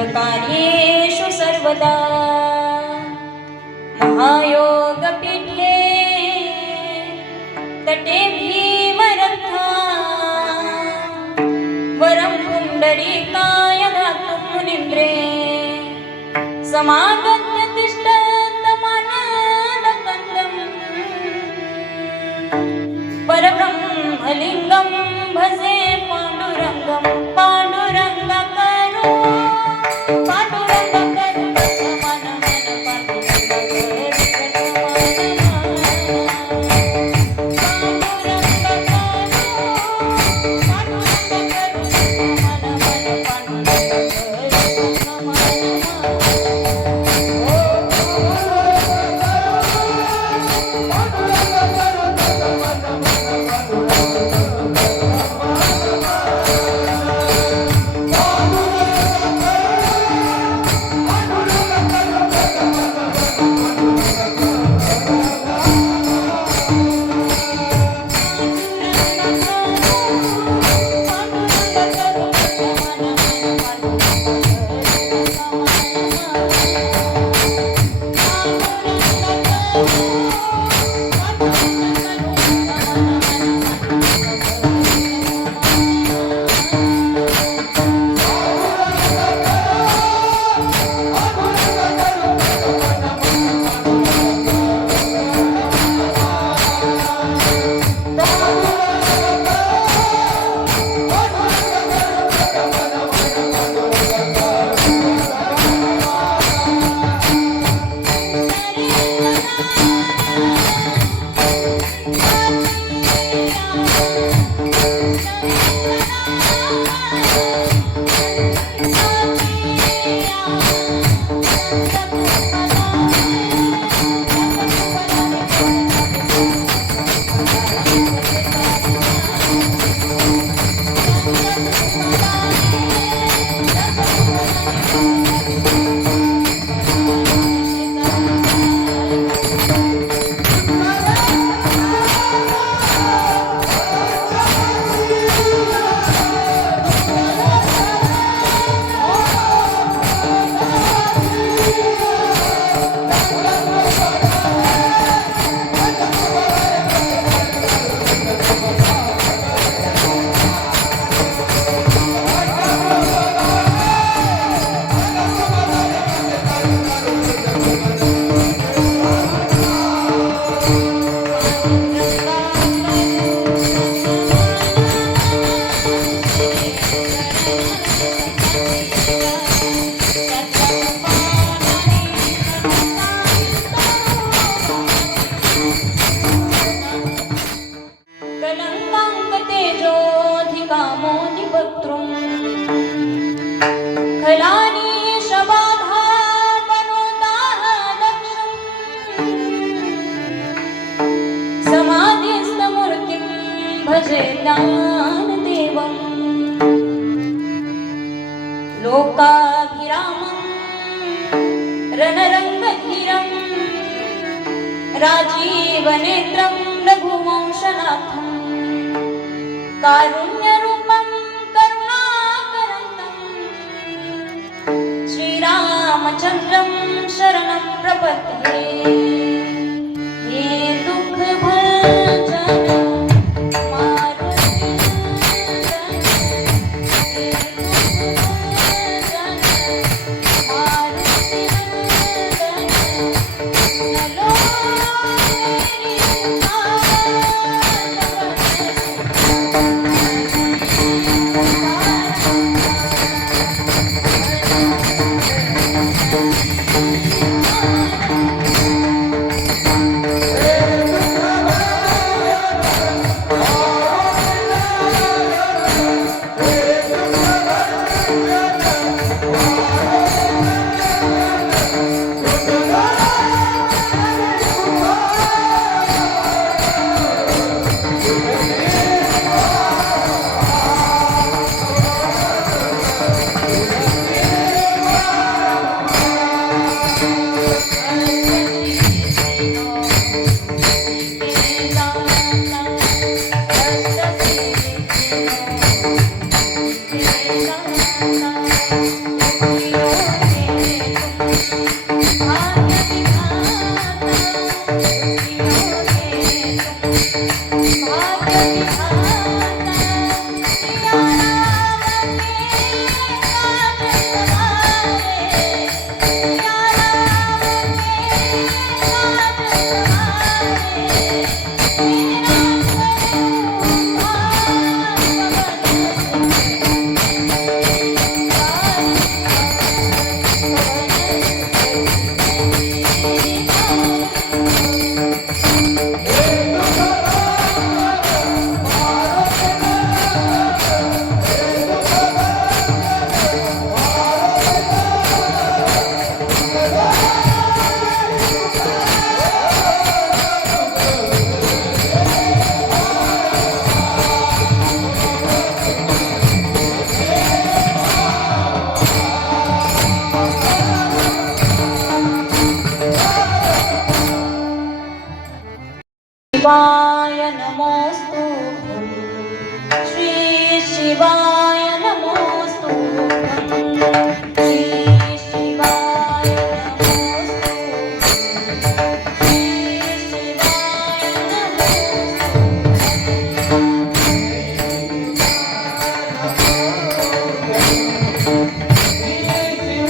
सर्वकार्येषु सर्वदा महायोगपीठे तटे भीमरथा वरं पुण्डरीकाय दातुं मुनीन्द्रे समागत्य तिष्ठन्तमानन्दकन्दं परब्रह्मलिङ्गं भजे पाण्डुरङ्गं पाण्डुरङ्गकरो भजे ज्ञानदेवं लोकाभिरामं रणरङ्गधीरं राजीवनेत्रं रघुवंशनाथं कारुण्यरूपं करुणाकरं श्रीरामचन्द्रं शरणं प्रपद्ये हे दुःखभञ्जन शिवाय नमोस्तु श्री शिवाय नमोस्तु श्री शिवाय नमोस्तु श्री शिवाय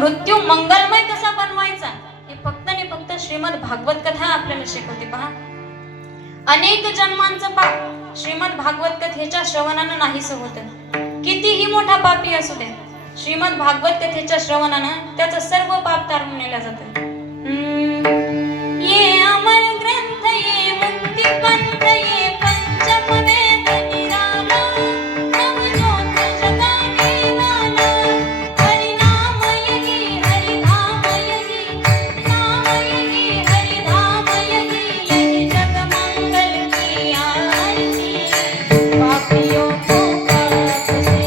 मृत्यू मंगलमय कसा बनवायचा हे फक्त आणि फक्त श्रीमद भागवत कथा आपल्याला शिकवते। पहा, अनेक जन्मांचं पाप श्रीमद भागवत कथेच्या श्रवणानं नाहीस होत। कितीही मोठा पापी असू दे, श्रीमद भागवत कथेच्या श्रवणानं त्याचं सर्व पाप तारून नेलं जातं। ये अमर ग्रंथ, ये मुक्ती पंथ, ये पंचम वेद निराला, नवजोत जगाने वाला, हरिनाम यही हरिधाम यही, नाम यही हरिधाम यही, यही जग मंगल की आरती, पापियों को पाप से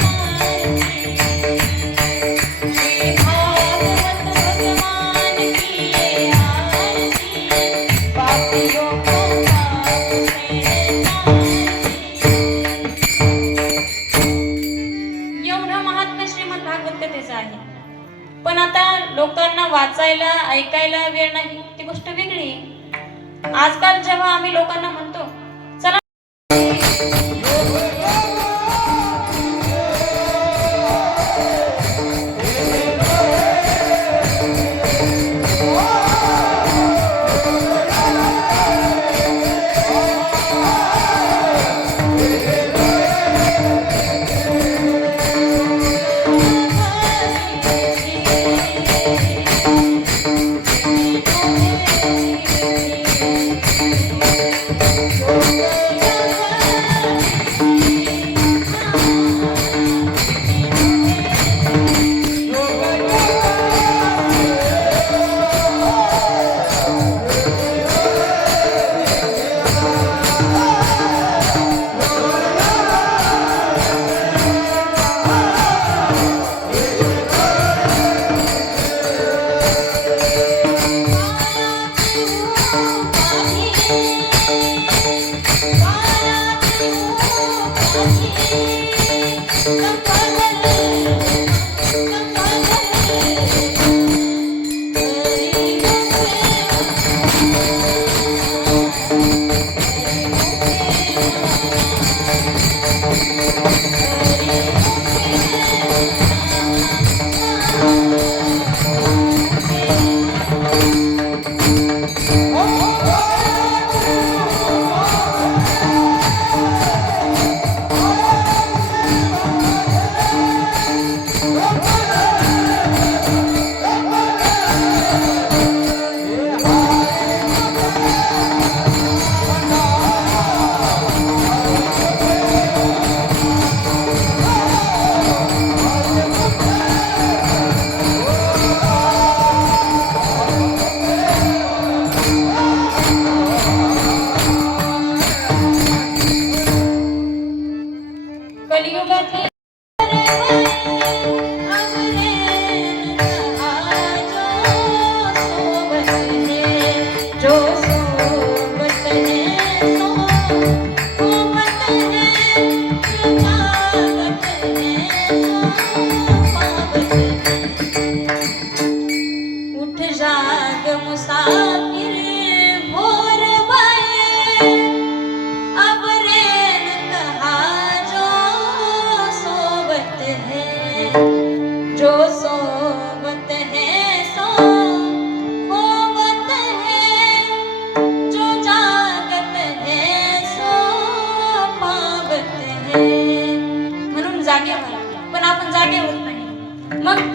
तारती। श्री भागवत भगवान की ये आरती, पापियों को पाप से तारती। एवढं महात्म्य श्रीमद भागवत कथेचं आहे, पण आता लोकांना वाचायला ऐकायला वेळ नाही, ती गोष्ट वेगळी आहे। आजकाल जेव्हा आम्ही लोकांना म्हणतो चला कलियुगातली उठ जाग मुसाफिर भोर भये अब रेन कहा जो सोवत है जो सोवत है सो होवत है जो जागत है सो पावत है म्हणून जागे व्हा पण आपण जागे होत नाही मग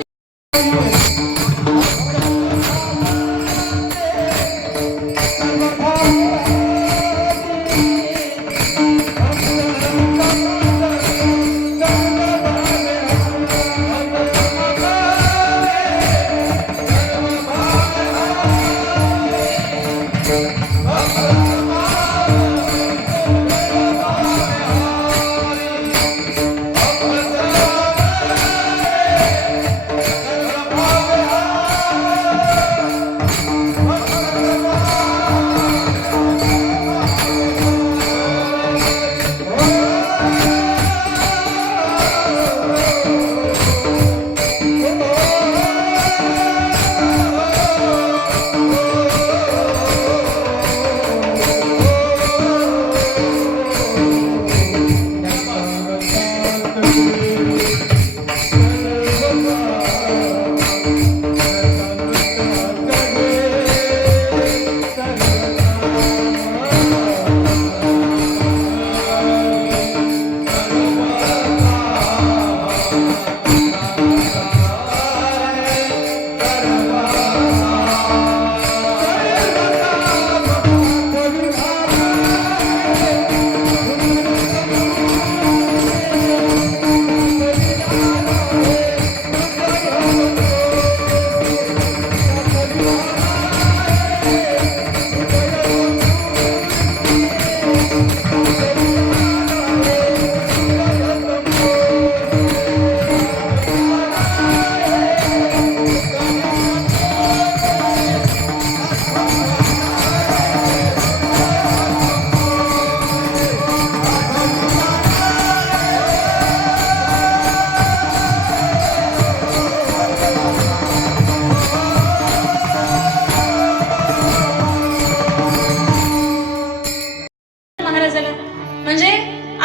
म्हणजे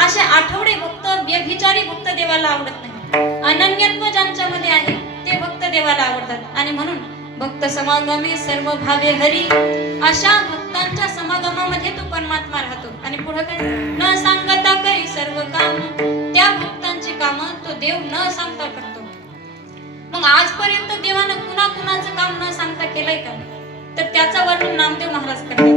असे आठवडे भक्त व्यभिचारी भक्त देवाला आवडत नाही. अनन्यत्व ज्यांच्यामध्ये आहे ते भक्त देवाला आवडतात आणि म्हणून भक्त समागमे सर्व भावे हरी अशा भक्तांच्या समागमामध्ये तो परमात्मा राहतो. आणि पुढे काय न सांगता करी सर्व काम त्या भक्तांची कामं तो देव न सांगता करतो. मग आजपर्यंत देवानं कुणा कुणाचं काम न सांगता केलंय का तर त्याचं वर्णन नामदेव महाराज करतात.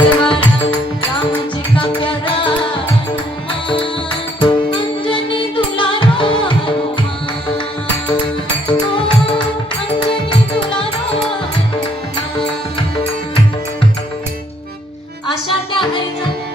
रामजी का प्यारा अंजनी दुलारो हनुमान, ओ अंजनी दुलारो हनुमान. अशा त्या हरिचा